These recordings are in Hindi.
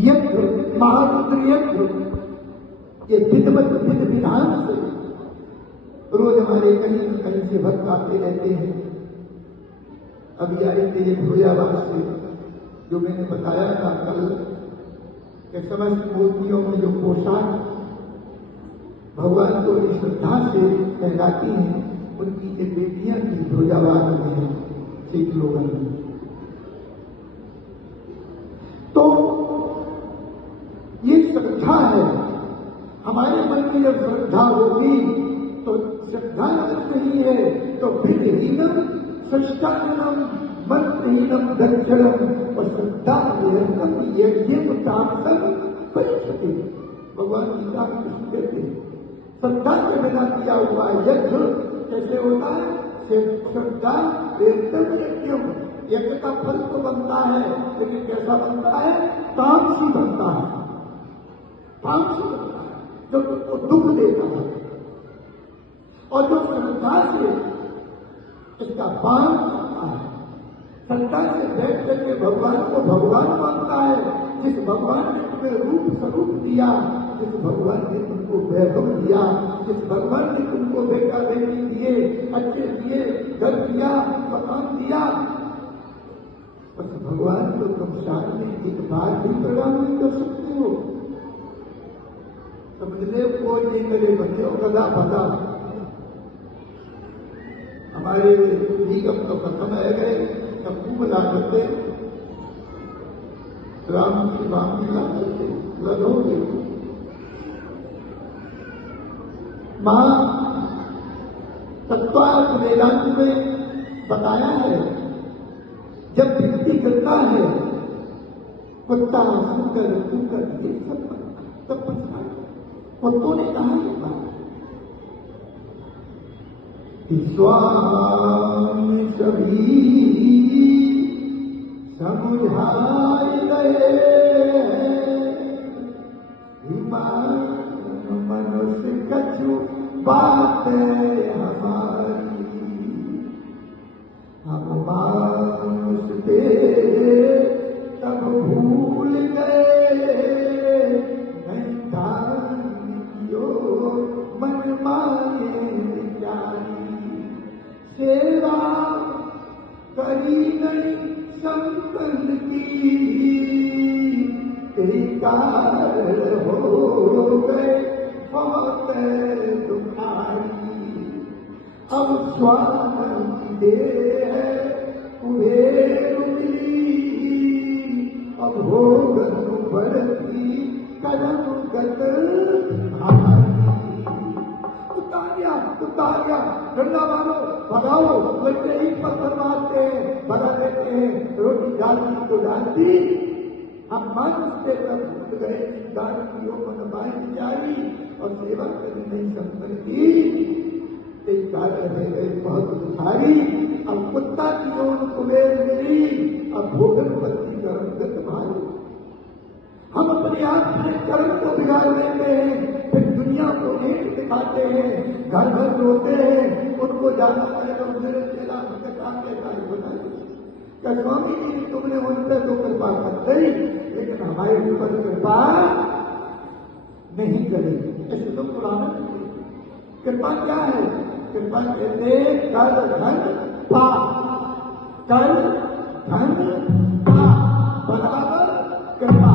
यज्ञ, महारुद्र यज्ञ, ये विधवत विध विधान से रोज हमारे कहीं न कहीं से भक्त आते रहते हैं। अभी आए थे ये भोजाबाद से, जो मैंने बताया था कल कि समस्त मूर्तियों में जो पोशाक भगवान को श्रद्धा से पहनाती हैं, उनकी ये बेटियां की भोजाबाद में हैं, सिख लोगों में। तो ये श्रद्धा है। हमारे मन में जब श्रद्धा होगी तो श्रद्धा नहीं है तो विधहीनम सृष्टानम मंत्रहीनम दक्षिणम और श्रद्धा निरंतम यज्ञ तामसम परिचते। भगवान गीता में कृष्ण कहते हैं श्रद्धा के बिना किया हुआ यज्ञ कैसे होता है? श्रद्धा निरंतम यज्ञ, यज्ञ का फल तो बनता है लेकिन कैसा बनता है? तामसी बनता है, तामसी बनता है जो तुमको दुख देता है। और जो श्रद्धा से इसका पान करता है, श्रद्धा से बैठ करके भगवान को भगवान मानता है, जिस भगवान ने तुम्हें रूप स्वरूप दिया, जिस भगवान ने तुमको वैभव दिया, जिस भगवान ने तुमको बेटा बेटी दिए, अच्छे दिए, घर दिया, मकान दिया, उस भगवान को तुम साथ में एक बार भी प्रणाम नहीं कर सकते हो। समझ ले, कोई नहीं करे बच्चे हो गदा फदा। हमारे निगम तो खत्म है गए, सब खूब ला करते राम की बामी ला करते लड़ोगे। महा तत्वार्थ वेदांत में बताया है, जब व्यक्ति करता है कुत्ता सुकर कुकर ये सब तब पछता कुत्तों ने कहा ये बात स्वामी सभी समुझाए गए मनुष्य कछु बात हमारी हम मानुष पे तब भूल गए नहीं दान कियो मन माने सेवा करी नहीं संपन्न की बेकार हो गए बहुत दुखारी। अब स्वामी दे है कुबेर मिली, अब हो बढ़ती कदम गत उतारिया डंडा मारो भगाओ, बच्चे ही पत्थर मारते हैं, भगा देते हैं, रोटी डालती तो डालती। हम मानुष के तब भूल गए दान की मन बाई जारी और सेवा करनी नहीं संपन्न की एक कारण है गए बहुत दुखारी। अब कुत्ता की ओर कुबेर मिली, अब भोगन पत्नी कर्मगत भारी। हम अपने आप में कर्म को बिगाड़ लेते हैं, फिर दुनिया को एक दिखाते हैं, घर घर रोते हैं, उनको जाना पड़ेगा मेरे चेला क्या स्वामी जी तुमने उन पर तो कृपा कर दी लेकिन हमारे ऊपर कृपा नहीं करी। ऐसे तुम पुराना कृपा क्या है? कृपा कहते कर धन पा, कर धन पा बराबर कृपा।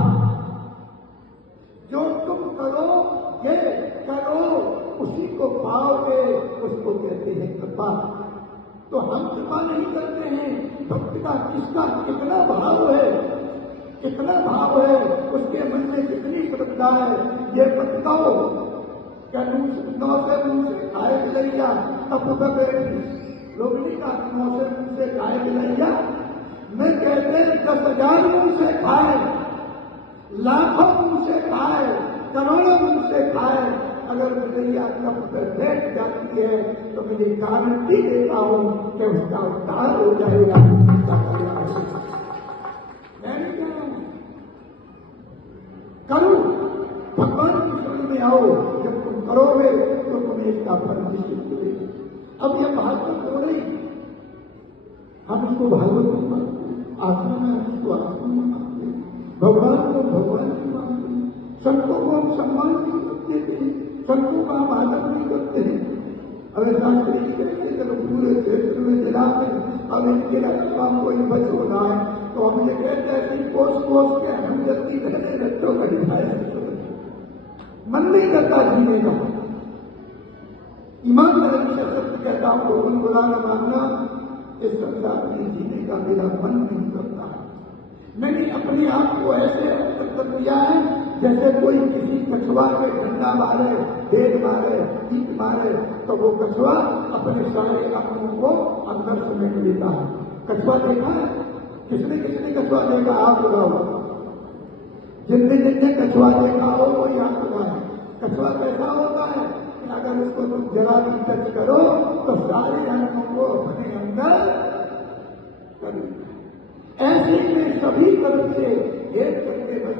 जो तुम करो ये करो उसी को पाओगे, उसको कहते हैं कृपा। तो हम कृपा नहीं करते हैं। भक्त का किसका कितना भाव है, कितना भाव है, उसके मन में कितनी श्रद्धा है, ये बताओ। क्या नौ से मुंह से खाए मिलैया तब लोगनी का 9 से मुंह से खाए मिलैया, मैं कहते 10,000 मुंह से खाए, लाखों मुंह से खाए, करोड़ों मुंह से खाए, अगर मिलैया कब बैठ जाती है तो मैं गारंटी देता हूं कि उसका उद्धार हो जाएगा। मैं नहीं कह रहा हूं, करो भगवान की शरण में आओ, जब तुम करोगे तो तुम्हें इसका फल निश्चित मिलेगा। अब यह भागवत हो रही, हम इसको भागवत नहीं मानते, आत्मा में हम इसको आत्मा में मानते। भगवान को भगवान की मानते हैं, संतों को हम सम्मान नहीं देते हैं, संतों का हम आदर नहीं करते हैं। अगर शास्त्री जी कहते हैं चलो पूरे क्षेत्र में जिला में अब इनके अलावा कोई बच होना है तो हम ये कहते हैं कि कोस के हम जल्दी रहने बच्चों का दिखाए मन नहीं करता जीने का। ईमानदारी से सत्य कहता हूं भगवान बुरा न मानना, इस संसार में जीने का मेरा मन नहीं करता। मैंने अपने आप को ऐसे कर दिया है जैसे कोई किसी कछुआ के डंडा मारे, ढेर मारे, टीट मारे तो वो कछुआ अपने सारे अंगों को अंदर समेट लेता है। कछुआ देखा है? किसने किसने कछुआ देखा? आप लगाओ। जिनने कछुआ देखा हो वो याद लगाए। कछुआ कैसा होता है कि अगर उसको तुम जरा भी टच करो तो सारे अंगों को अपने अंदर कर लेता है। ऐसे में सभी तरफ से एक करके बस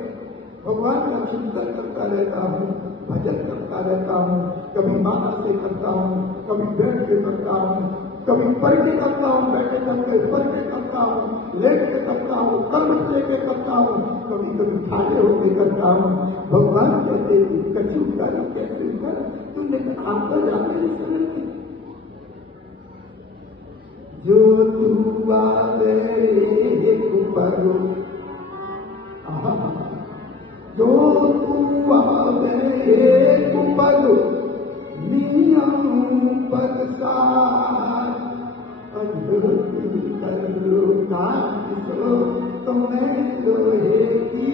भगवान का चिंतन करता रहता हूँ, भजन करता रहता हूँ, कभी माला से करता हूँ, कभी बैठ के करता हूँ, कभी पढ़ के करता हूँ, बैठे करके पढ़ के करता हूँ, लेट के करता हूँ, कर्म लेके करता हूँ, कभी कभी खाते होके करता हूँ। भगवान कहते कछु कर कैसे कर, तुमने आपका जाने समझ में जो तू आवे करो, जो तू आवे करो नियम पदसार करो कासो तुम्हें लोहेगी।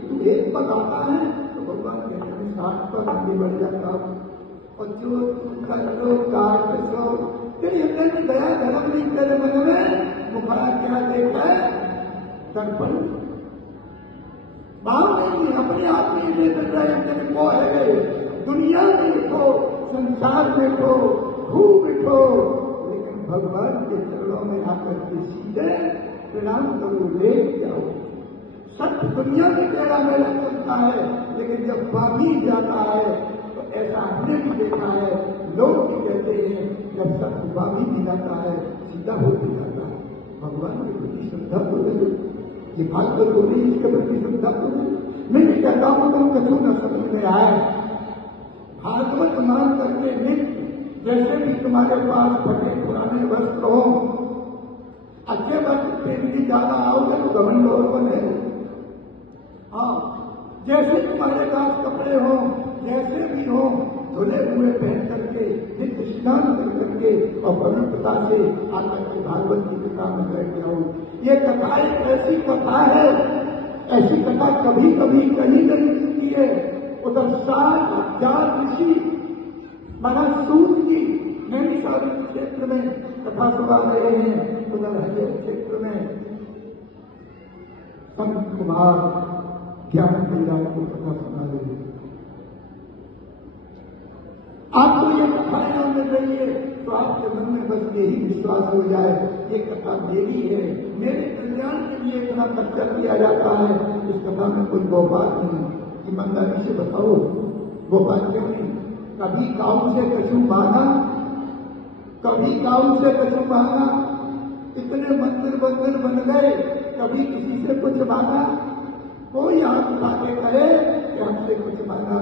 तू एक पद आता है तो भगवान कहते हैं 7 पद आगे बढ़ जाता हूं। और जो तू करो कासो तेरी अंदर की दया धर्म नहीं तेरे मन में मुखड़ा क्या देखा है? दर्पण भाव नहीं, अपने आप में ये देख रहे हैं तेरे को है दुनिया में देखो, संसार देखो, खूब देखो, लेकिन भगवान के चरणों में आकर के सीधे प्रणाम करो, लेट जाओ। सत्य दुनिया में टेढ़ा मेढ़ा चलता है, लेकिन जब स्वामी जाता है तो ऐसा हमने भी देखा है। लोग भी कहते हैं जब सत्य स्वामी भी जाता है सीधा होते जाता है। भगवान के प्रति श्रद्धा को दे, ये भागवत हो रही इसके प्रति श्रद्धा को दे। मैं भी कहता हूं तुम कछु न समझ में आए, भागवत मान करके नित्य जैसे भी तुम्हारे पास फटे पुराने वस्त्र हो, अच्छे वस्त्र पहनने ज्यादा आओगे तो घमंड और बने। हाँ, जैसे तुम्हारे पास कपड़े हो, जैसे भी हो, धुले हुए पहन करके नित्य स्नान कर करके और पवित्रता से आकर के भागवत की कथा में बैठ जाओ। ये कथा एक ऐसी कथा है, ऐसी कथा कभी कभी कहीं नहीं सुनती है। उधर 7,000 ऋषि महाराज सूत जी नैमिषारण्य क्षेत्र में कथा सुना रहे हैं, उधर हृदय क्षेत्र में संत कुमार ज्ञान क्रीड़ा को कथा सुना रहे हैं। आपको ये कथाएं मिल रही है तो आपके मन में बस यही विश्वास हो जाए ये कथा मेरी है, मेरे कल्याण के लिए इतना खर्चा किया जाता है, इस कथा में कोई गोपाल नहीं। ईमानदारी से बताओ गोपाल क्यों नहीं? कभी काऊ से कछु मांगा, कभी काऊ से कछु मांगा, इतने मंदिर बन गए, कभी किसी से कुछ मांगा? कोई हाथ उठा के कहे कि हमसे कुछ मांगा?